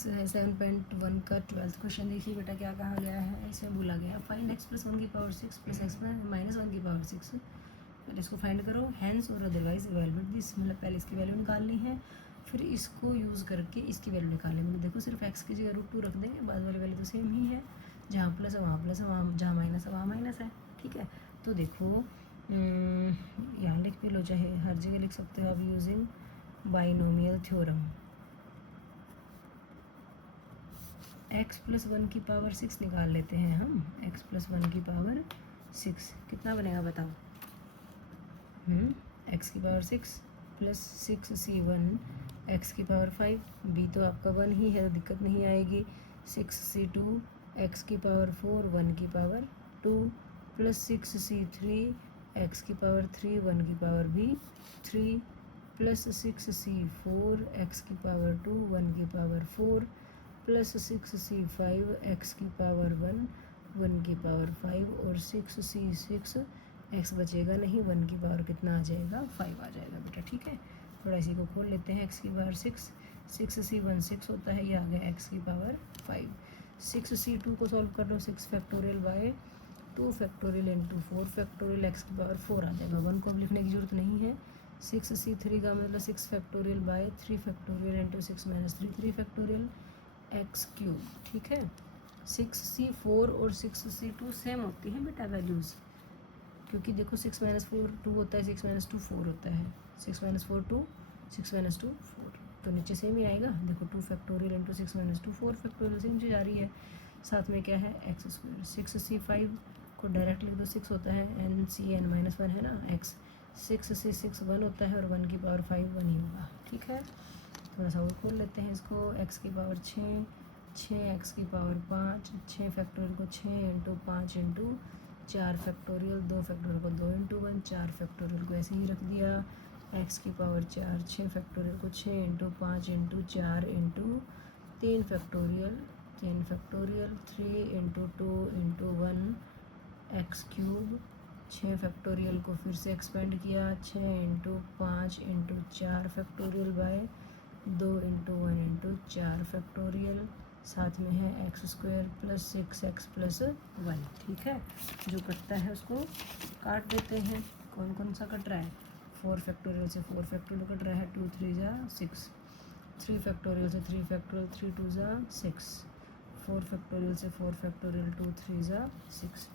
Exercise 7.1 का 12th question देखिए बेटा क्या कहा गया है। ऐसे बोला गया फाइंड x प्लस 1 की पावर 6 प्लस x माइनस 1 की पावर 6। पहले इसको फाइंड करो, हैंस और अदरवाइज इवेलुएट दिस, मतलब पहले इसकी वैल्यू निकालनी है, फिर इसको यूज़ करके इसकी वैल्यू निकालेंगे। मतलब देखो सिर्फ x की जगह √2 रख देंगे, बाद वाली वैल्यू तो सेम ही है, जहाँ प्लस है वहाँ प्लस है, वहाँ जहाँ माइनस है वहाँ माइनस है। ठीक है, तो देखो यहाँ लिख भी लो, चाहे हर जगह लिख सकते हो आप, using binomial theorem. x plus 1 की पावर 6 निकाल लेते हैं हम। x प्लस 1 की पावर 6 कितना बनेगा बताओ। x की पावर 6 प्लस 6c1 x की पावर 5, b तो आपका 1 ही है तो दिक्कत नहीं आएगी। 6c2 x की पावर 4 1 की पावर 2 प्लस 6c3 x की पावर 3 1 की पावर भी 3 प्लस 6c4 x की पावर 2 1 की पावर 4 प्लस 6c5 x की पावर 1 1 की पावर 5 और 6c6 x बचेगा नहीं, 1 की पावर कितना आ जाएगा 5 आ जाएगा बेटा। ठीक है, थोड़ा इसी को खोल लेते हैं। x की पावर 6 6c1 6 होता है, ये आ गया x की पावर 5। 6c2 को सॉल्व कर लो, 6 factorial by 2 factorial into 4 factorial, x की पावर 4 आ जाएगा। 1 को अब लिखने की जरूरत नहीं है। 6c3 का मतलब 6 factorial by 3 factorial into 6 minus 3 3 factorial x cube. ठीक है, 6c4 और 6c2 सेम होती हैं बेटा वैल्यूज़, क्योंकि देखो 6 माइनस 4 2 होता है, 6 माइनस 2 4 होता है, 6 माइनस 4 2 6 माइनस 2 4, तो नीचे सेम ही आएगा। देखो 2 factorial into 6 minus 2 4 factorial same चीज़ आ रही है। साथ में क्या है एक्स स्क्वायर। 6c5 को डायरेक्ट लिख दो, 6 होता है, n माइनस 1 है ना x। 6c6 1 होता है और 1 की पावर 5 1 ही होगा। ठीक है, थोड़ा सा और खोल लेते हैं इसको। x की पावर 6 6 x की पावर 5 6 फैक्टोरियल को 6 इंटू 5 इंटू 4 फैक्टोरियल, 2 फैक्टोरियल को 2 इंटू 1 4 फैक्टोरियल को ऐसे ही रख दिया। x की पावर 4 6 फैक्टोरियल को 6 into 5 into 4 into 3 factorial 3 factorial 3 into 2 into 1 x cube. 6 factorial को फिर से एक्सपेंड किया, 6 into 5 into 4 factorial by 2 into 1 into 4 factorial, साथ में है x square plus 6x plus 1। ठीक है, जो कटता है उसको काट देते हैं। कौन कौन सा कट रहा है, 4 फैक्टोरियल से 4 फैक्टोरियल कट रहा है, 2 3 जा 6, 3 फैक्टोरियल से 3 फैक्टोरियल 3 2 जा 6, 4 फैक्टोरियल से 4 फैक्टोरियल 2 3 जा 6।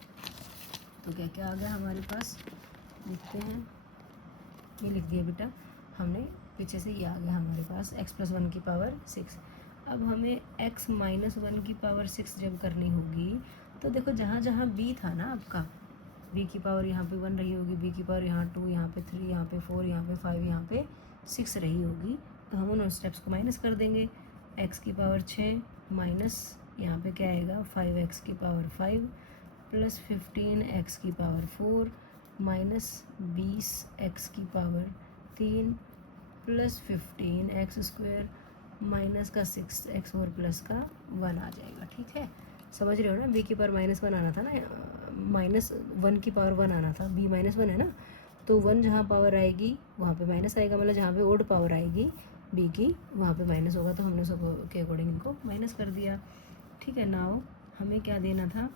तो क्या क्या आ गया हमारे पास, देखते हैं। ये लिख दिया बेटा हमने, पीछे से ये आ गया हमारे पास x प्लस 1 की पावर 6। अब हमें x माइनस 1 की पावर 6 जब करनी होगी, तो देखो जहाँ जहाँ b था ना आपका, b की पावर यहाँ पे 1 रही होगी, b की पावर यहाँ 2, यहाँ पे 3, यहाँ पे 4, यहाँ पे 5, यहाँ पे 6 रही होगी, तो हम उन स्टेप्स को माइनस कर देंगे। x की पावर 6 माइनस यहाँ पे क्या आएगा 5x की पावर 5 प्लस 15x की पावर 4 माइनस 20x की power 3 plus 15x square minus का 6x और प्लस का 1 आ जाएगा। ठीक है, समझ रहे हो ना, b की पावर माइनस 1 आना था ना, माइनस 1 की पावर 1 आना था, b माइनस 1 है ना, तो 1 जहाँ पावर आएगी वहाँ पे माइनस आएगा, मतलब जहाँ पे ओड पावर आएगी b की वहाँ पे माइनस होगा, तो हमने सब के अकॉर्डिंग इनको माइनस कर दिया। ठीक है, नाउ हमें क्या देना था,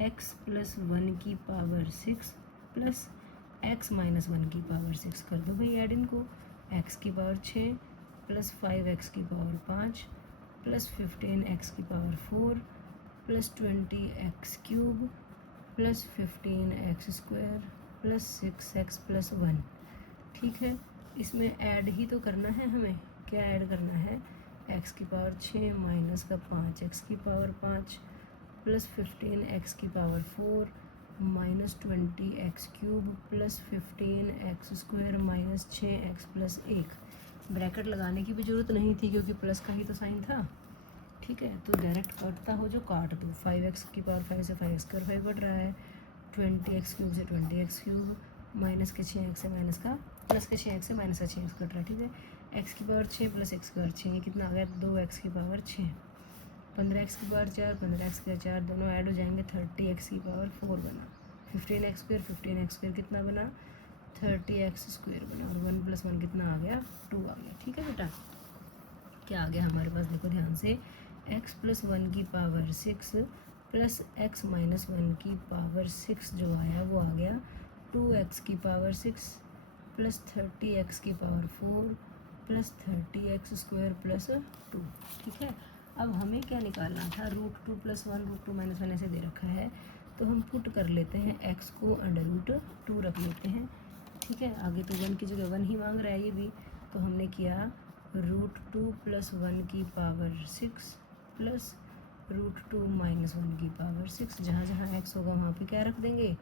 x प्लस 1 की पावर 6 प्लस x माइनस 1 की पावर 6 कर दो भाई ऐड इनको। x की पावर 6 प्लस 5x की पावर 5 प्लस 15x की power 4 plus 20x cube plus 15x square plus 6x plus 1। ठीक है, इसमें ऐड ही तो करना है हमें, क्या ऐड करना है, x की पावर 6 माइनस का 5x की पावर 5 प्लस 15x की power 4 minus 20x cube plus 15x square minus 6x plus 1। Bracket लगाने की भी ज़रूरत नहीं थी क्योंकि प्लस का ही तो साइन था। ठीक है, तो डायरेक्ट कटता हो जो काट दो। 5x की पावर 5 से 5 स्क्वायर 5 कट रहा है, 20x क्यूब से 20x क्यूब, माइनस के 6x से माइनस का, प्लस के 6x से माइनस का 6x कट रहा है। ठीक है, x की पावर 6 प्लस x स्क्वायर 6, ये कितना आ गया 2x की पावर 6, 15x की पावर 4 15x का 4 दोनों ऐड हो जाएंगे, 30x की पावर 4 बना, 15x स्क्वायर कितना बना 30x स्क्वायर बना, और 1 प्लस 1 कितना आ गया 2 आ गया। ठीक है बेटा, क्या आ गया हमारे पास, देखो ध्यान से, एक्स प्लस वन की power 6 plus x minus one की पावर 6 जो आया वो आ गया 2x की पावर 6 प्लस 30x की पावर 4 प्लस 30x² प्लस 2। ठीक है, अब हमें क्या निकालना था, √2 + 1 √2 - 1 ऐसे दे रखा है, तो हम पुट कर लेते हैं x को √2 रख लेते हैं। ठीक है, आगे तो 1 की जगह 1 ही मांग रहा है ये भी, तो हमने किया √2 + 1 की पावर 6 प्लस √2 - 1 की पावर 6, जहाँ जहाँ x होगा वहाँ पे क्या रख देंगे,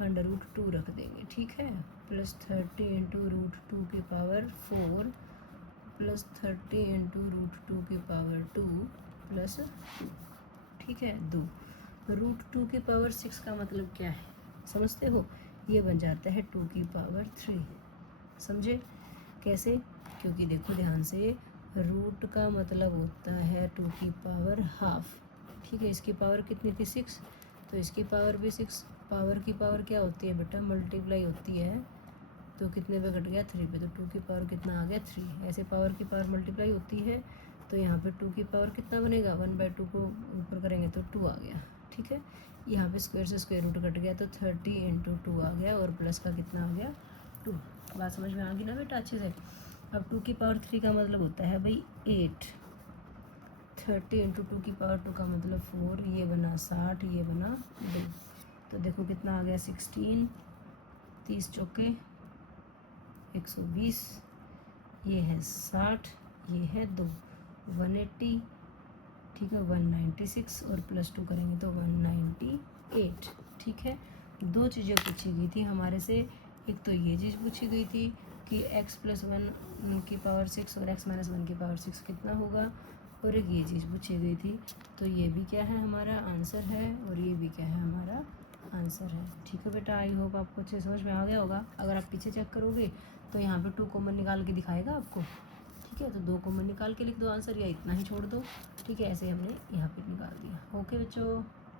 √2 रख देंगे। ठीक है, प्लस 30 × √2 की पावर 4 प्लस 30 × √2 की पावर 2 प्लस 2। ठीक है, 2 √2 की पावर 6 का मतलब क्या है, समझते हो, ये बन जाता है 2 की पावर 3। समझे कैसे, क्योंकि देखो ध्यान से, रूट का मतलब होता है 2 की पावर हाफ। ठीक है, इसकी पावर कितनी थी 6, तो इसकी पावर भी 6। पावर की पावर क्या होती है बेटा, मल्टीप्लाई होती है, तो कितने पे घट गया 3 पे, तो 2 की पावर कितना आ गया 3। ऐसे पावर की पावर मल्टीप्लाई होती है, तो यहाँ पे 2 की पावर कितना बनेगा, 1/2 को ऊपर करेंगे तो 2 आ गया। ठीक है, यहाँ पे स्क्वायर से स्क्वायर रूट कट गया, तो 30 × 2 आ गया, और प्लस का कितना आ गया 2। बात समझ में आ गई ना बेटा अच्छे से। अब 2 की पावर 3 का मतलब होता है भाई 8, 30 × 2 की पावर 2 का मतलब 4, ये बना 60, ये बना 2। तो देखो कितना आ गया 16, 30 चौके 120, ये है 60, ये है 2, 180। ठीक है, 196, और प्लस 2 करेंगे तो 198। ठीक है, 2 चीज़ें पूछी गई थी हमारे से, एक तो ये चीज़ पूछी गई थी कि x + 1 की पावर 6 और x - 1 की पावर 6 कितना होगा, और एक ये चीज़ पूछी गई थी। तो ये भी क्या है, हमारा आंसर है, और ये भी क्या है, हमारा आंसर है। ठीक है बेटा, आई होप आपको अच्छे समझ में आ गया होगा। अगर आप पीछे चेक करोगे तो यहाँ पे 2 कॉमन निकाल के दिखाएगा आपको। ठीक है, तो 2 कॉमन निकाल के लिख दो आंसर, या इतना ही छोड़ दो। ठीक है, ऐसे हमने यहाँ पे निकाल दिया। ओके बच्चों।